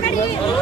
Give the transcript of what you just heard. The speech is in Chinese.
这里